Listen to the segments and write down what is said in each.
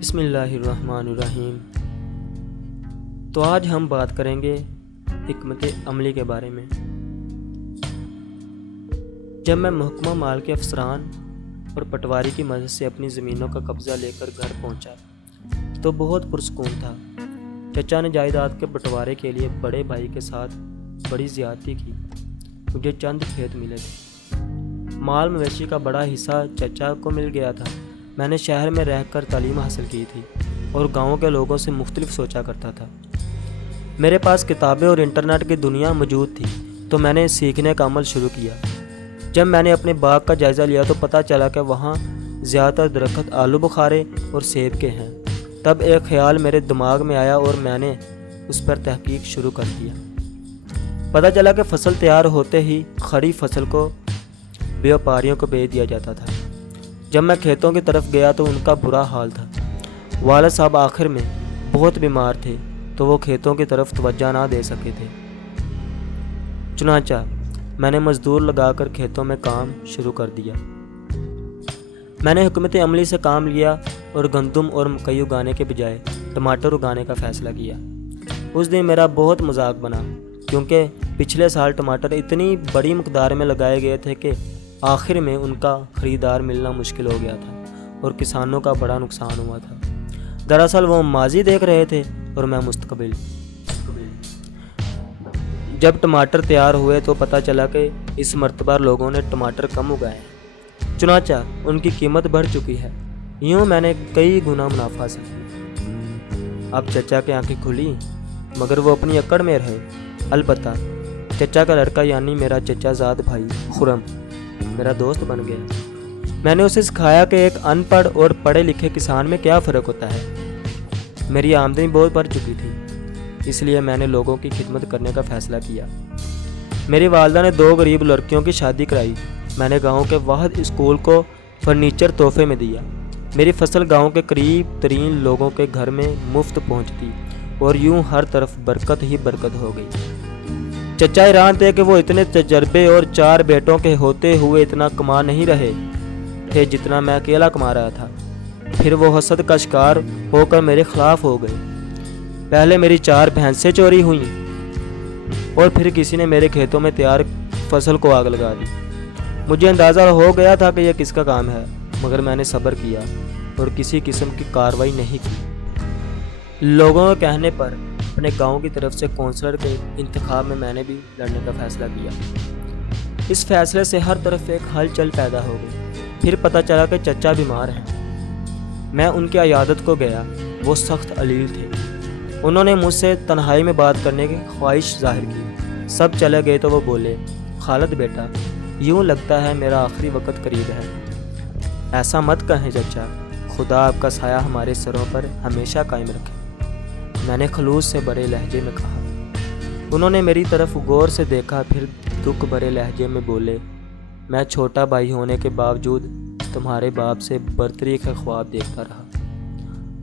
بسم اللہ الرحمن الرحیم۔ تو آج ہم بات کریں گے حکمت عملی کے بارے میں۔ جب میں محکمہ مال کے افسران اور پٹواری کی مدد سے اپنی زمینوں کا قبضہ لے کر گھر پہنچا تو بہت پرسکون تھا۔ چچا نے جائیداد کے بٹوارے کے لیے بڑے بھائی کے ساتھ بڑی زیادتی کی۔ مجھے چند کھیت ملے تھے۔ مال مویشی کا بڑا حصہ چچا کو مل گیا تھا۔ میں نے شہر میں رہ کر تعلیم حاصل کی تھی اور گاؤں کے لوگوں سے مختلف سوچا کرتا تھا۔ میرے پاس کتابیں اور انٹرنیٹ کی دنیا موجود تھی تو میں نے سیکھنے کا عمل شروع کیا۔ جب میں نے اپنے باغ کا جائزہ لیا تو پتہ چلا کہ وہاں زیادہ تر درخت آلو بخارے اور سیب کے ہیں۔ تب ایک خیال میرے دماغ میں آیا اور میں نے اس پر تحقیق شروع کر دیا۔ پتہ چلا کہ فصل تیار ہوتے ہی کھڑی فصل کو بیوپاریوں کو بیچ دیا جاتا تھا۔ جب میں کھیتوں کی طرف گیا تو ان کا برا حال تھا۔ والد صاحب آخر میں بہت بیمار تھے تو وہ کھیتوں کی طرف توجہ نہ دے سکے تھے۔ چنانچہ میں نے مزدور لگا کر کھیتوں میں کام شروع کر دیا۔ میں نے حکمت عملی سے کام لیا اور گندم اور مکئی اگانے کے بجائے ٹماٹر اگانے کا فیصلہ کیا۔ اس دن میرا بہت مذاق بنا کیونکہ پچھلے سال ٹماٹر اتنی بڑی مقدار میں لگائے گئے تھے کہ آخر میں ان کا خریدار ملنا مشکل ہو گیا تھا اور کسانوں کا بڑا نقصان ہوا تھا۔ دراصل وہ ماضی دیکھ رہے تھے اور میں مستقبل۔ جب ٹماٹر تیار ہوئے تو پتہ چلا کہ اس مرتبہ لوگوں نے ٹماٹر کم اگائے ہیں، چنانچہ ان کی قیمت بڑھ چکی ہے۔ یوں میں نے کئی گنا منافع حاصل کیا۔ اب چچا کی آنکھیں کھلی مگر وہ اپنی اکڑ میں رہے۔ البتہ چچا کا لڑکا یعنی میرا چچا زاد بھائی خرم میرا دوست بن گیا۔ میں نے اسے سکھایا کہ ایک ان پڑھ اور پڑھے لکھے کسان میں کیا فرق ہوتا ہے۔ میری آمدنی بہت بڑھ چکی تھی، اس لیے میں نے لوگوں کی خدمت کرنے کا فیصلہ کیا۔ میری والدہ نے 2 غریب لڑکیوں کی شادی کرائی۔ میں نے گاؤں کے واحد اسکول کو فرنیچر تحفے میں دیا۔ میری فصل گاؤں کے قریب ترین لوگوں کے گھر میں مفت پہنچتی اور یوں ہر طرف برکت ہی برکت ہو گئی۔ چچا حیران تھے کہ وہ اتنے تجربے اور 4 بیٹوں کے ہوتے ہوئے اتنا کما نہیں رہے تھے جتنا میں اکیلا کما رہا تھا۔ پھر وہ حسد کا شکار ہو کر میرے خلاف ہو گئے۔ پہلے میری 4 بھینسیں چوری ہوئیں اور پھر کسی نے میرے کھیتوں میں تیار فصل کو آگ لگا دی۔ مجھے اندازہ ہو گیا تھا کہ یہ کس کا کام ہے، مگر میں نے صبر کیا اور کسی قسم کی کارروائی نہیں کی۔ لوگوں کے کہنے پر اپنے گاؤں کی طرف سے کونسلر کے انتخاب میں نے بھی لڑنے کا فیصلہ کیا۔ اس فیصلے سے ہر طرف ایک ہلچل پیدا ہو گئی۔ پھر پتہ چلا کہ چچا بیمار ہیں۔ میں ان کی عیادت کو گیا۔ وہ سخت علیل تھے۔ انہوں نے مجھ سے تنہائی میں بات کرنے کی خواہش ظاہر کی۔ سب چلے گئے تو وہ بولے، خالد بیٹا، یوں لگتا ہے میرا آخری وقت قریب ہے۔ ایسا مت کہیں چچا، خدا آپ کا سایہ ہمارے سروں پر ہمیشہ قائم رکھے، میں نے خلوص سے بڑے لہجے میں کہا۔ انہوں نے میری طرف غور سے دیکھا، پھر دکھ بھرے لہجے میں بولے، میں چھوٹا بھائی ہونے کے باوجود تمہارے باپ سے برتری کے خواب دیکھتا رہا،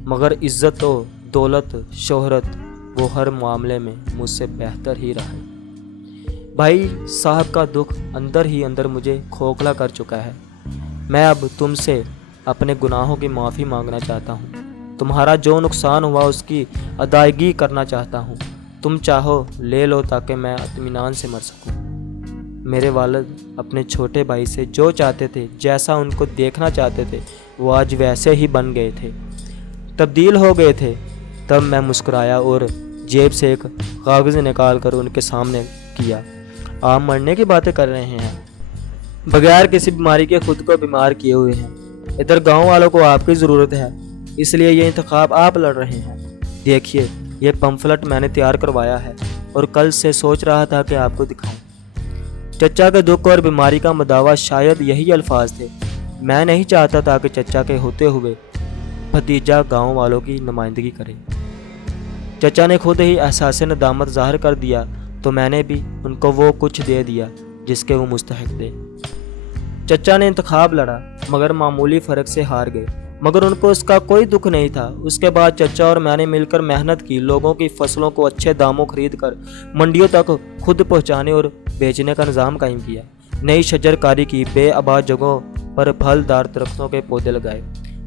مگر عزت و دولت شہرت وہ ہر معاملے میں مجھ سے بہتر ہی رہا۔ بھائی صاحب کا دکھ اندر ہی اندر مجھے کھوکھلا کر چکا ہے۔ میں اب تم سے اپنے گناہوں کی معافی مانگنا چاہتا ہوں۔ تمہارا جو نقصان ہوا اس کی ادائیگی کرنا چاہتا ہوں۔ تم چاہو لے لو تاکہ میں اطمینان سے مر سکوں۔ میرے والد اپنے چھوٹے بھائی سے جو چاہتے تھے، جیسا ان کو دیکھنا چاہتے تھے، وہ آج ویسے ہی بن گئے تھے، تبدیل ہو گئے تھے۔ تب میں مسکرایا اور جیب سے ایک کاغذ نکال کر ان کے سامنے کیا۔ آپ مرنے کی باتیں کر رہے ہیں، بغیر کسی بیماری کے خود کو بیمار کیے ہوئے ہیں۔ ادھر گاؤں والوں کو آپ کی ضرورت ہے، اس لیے یہ انتخاب آپ لڑ رہے ہیں۔ دیکھیے یہ پمفلٹ میں نے تیار کروایا ہے اور کل سے سوچ رہا تھا کہ آپ کو دکھاؤں۔ چچا کے دکھ اور بیماری کا مداوع شاید یہی الفاظ تھے۔ میں نہیں چاہتا تھا کہ چچا کے ہوتے ہوئے بھتیجا گاؤں والوں کی نمائندگی کرے۔ چچا نے خود ہی احساس ندامت ظاہر کر دیا تو میں نے بھی ان کو وہ کچھ دے دیا جس کے وہ مستحق تھے۔ چچا نے انتخاب لڑا مگر معمولی فرق سے ہار گئے، مگر ان کو اس کا کوئی دکھ نہیں تھا۔ اس کے بعد چچا اور میں نے مل کر محنت کی، لوگوں کی فصلوں کو اچھے داموں خرید کر منڈیوں تک خود پہنچانے اور بیچنے کا نظام قائم کیا۔ نئی شجر کاری کی، بے آباد جگہوں پر پھل دار درختوں کے پودے لگائے۔